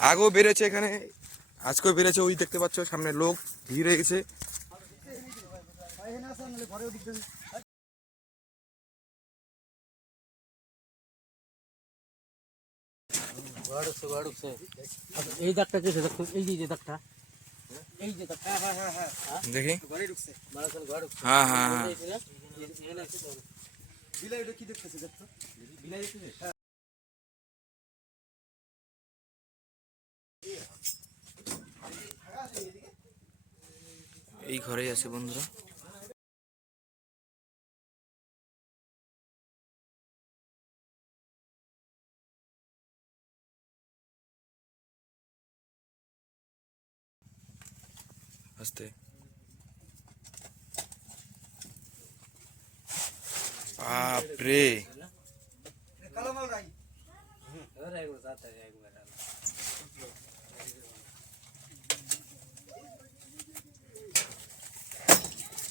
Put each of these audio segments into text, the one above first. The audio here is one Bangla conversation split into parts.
আগেও বেড়েছে এখানে আজকেও বেড়েছে ওই দেখতে পাচ্ছ সামনে লোক ভিড় হয়ে গেছে এই দাগটা দেখো এই যে দাগটা দেখি এই ঘরেই আছে বন্ধুরা। আস্তে। বাপরে। কালো মাল রাই। ঘরে একবার যাতে একবার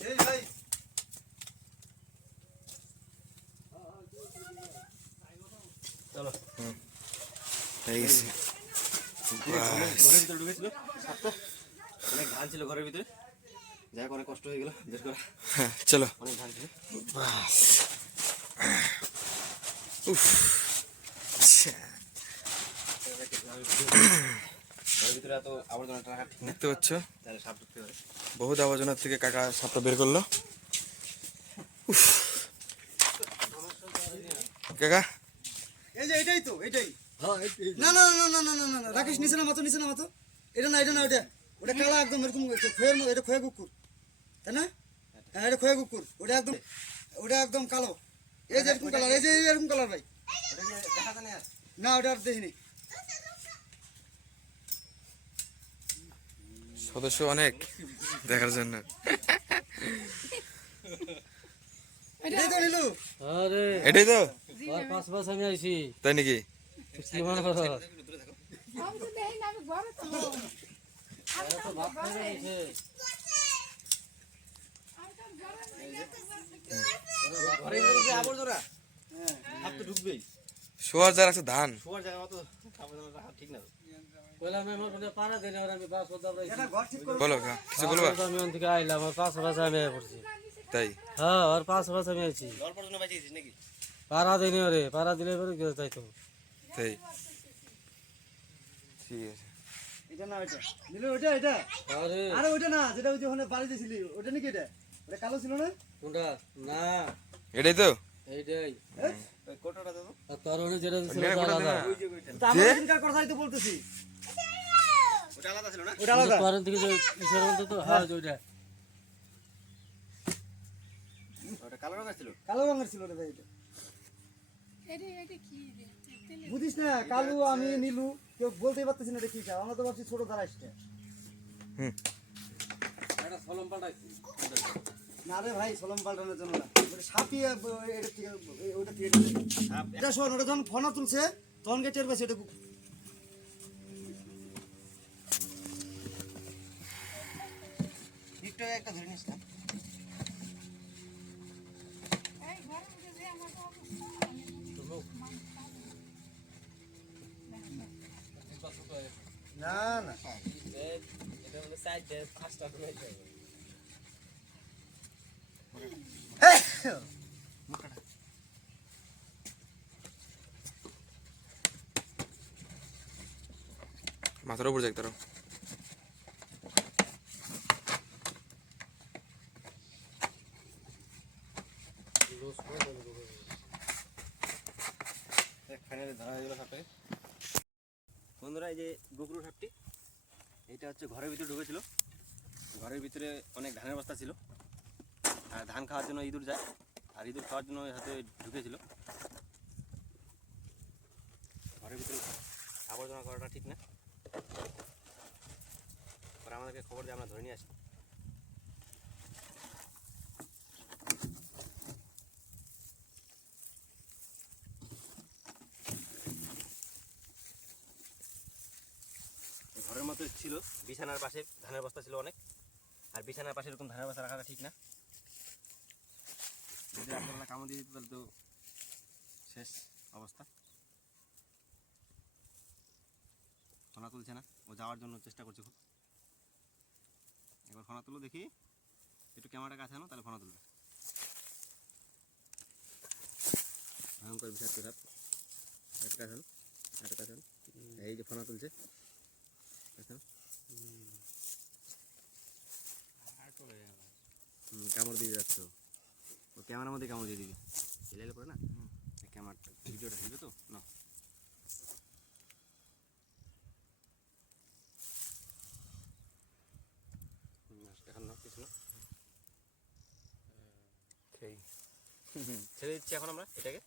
ভাই এই। গেছে। ঘরের ভিতরে ঢুকেছিল। অনেক ধান ছিল ঘরের ভিতরে। যাই অনেক কষ্ট হয়ে গেল। বের করা। হ্যাঁ, চলো। অনেক ধান ছিল। উফ। ঘরের ভিতরে এত আবর্জনা রাখা ঠিক দেখতে পাচ্ছ? তাহলে সাপ ঢুকতে পারে। বহুত আবর্জনার থেকে কাকা সাপটা বের করল। কাকা? এই যে এটাই তো এটাই। হ্যাঁ না না না না না না না রাখিস নিচে না মাতো নিচে না মাতো এটা না এটা না ওটা। ওটা কালা একদম এরকম খয়ের মতো এটা খয়ে কুকুর। তাই না? হ্যাঁ এটা খয়ে কুকুর। ওটা একদম ওটা একদম কালো। এই যে এরকম কালার এই যে এরকম কালার ভাই। না ওটা আর দেখিনি। সদস্য অনেক দেখার জন্য। তো পাঁচ আমি আইছি। তাই নাকি? শোয়ার আছে ধান। ঠিক না বলো কিছু বলবা? আমি ওখান থেকে আইলাম আর পাঁচ পাঁচ আমি পড়ছি। তাই? হ্যাঁ আর পাঁচ পাঁচ আমি আইছি। জল পর্যন্ত বাঁচিয়েছিস নাকি? পাড়া দিনি ওরে পাড়া দিলে পরে কি তাই তো? তাই? ঠিক আছে। এটা না ওটা নিলু ওটা এটা আরে। আরে ওটা না যেটা ওই যে বাড়ি দিয়েছিলি ওটা নাকি এটা? ওটা কালো ছিল না? কোনটা? না। এটাই তো? এইটাই। কোটাটা তোর ওখানে যেটা ছিল নেড়ে ওটা করে দে আলাদা না। তা আমার এখানকার কথাই তো বলতেছি। ওটা আলাদা ছিল না? ওটা আলাদা? তোর থেকে যে তো হ্যাঁ ওইটা। ওটা কালো রঙের ছিল? কালো রঙের ছিল রে ভাই এটা। এটা এটা কি বুঝিস না কালু আমি নীলু কেউ বলতেই পারতেছি না এটা কি খাও আমরা তো ভাবছি ছোট দ্বারা আসছে এটা ফলম পাল্টাইছি। না রে ভাই সলম পাল্টানোর জন্য না। আহ, এটা থেকে ওটা থেকে এটা শোন ওটা যখন ফোনা তুলছে তখন গে টের পাইছে ওটা গিফটও একটা ধরে নিস না না না এটা হলো সাইড দিয়ে পাঁচটা ধরে মাথার উপর যাক তারা এই যে গোকুরু সাপটি, এটা হচ্ছে ঘরের ভিতরে ঢুকেছিল। ঘরের ভিতরে অনেক ধানের বস্তা ছিল। আর ধান খাওয়ার জন্য ইঁদুর যায়। আর ইঁদুর খাওয়ার জন্য হাতে ঢুকেছিল। ঘরের ভিতরে আবর্জনা করাটা ঠিক না। পরে আমাদেরকে খবর দিয়ে আমরা ধরে নিয়ে আসি। ঘরের মতো ছিল। বিছানার পাশে ধানের বস্তা ছিল অনেক। আর বিছানার পাশে এরকম ধানের বস্তা রাখাটা ঠিক না। যদি আপনারা কামড় দিয়ে দিত তাহলে তো শেষ অবস্থা। ফোনা তুলছে না। ও যাওয়ার জন্য চেষ্টা করছে খুব। এবার ফোনা তুলো দেখি। একটু ক্যামেরাটা কাছে আনো, তাহলে ফোনা তুলবে। ভয়ঙ্কর বিষাক্ত সাপ। একটা কাছে আনো কাছে এই যে ফোনা তুলছে। কামড় দিয়ে যাচ্ছ ও। ক্যামেরার মধ্যে কামড় দিয়ে দিবি। এলে পরে না? ক্যামেরাটা ভিডিওটা খেলবে তো? না। এখন না কিছু না। খেই ছেড়ে দিচ্ছি এখন আমরা এটাকে?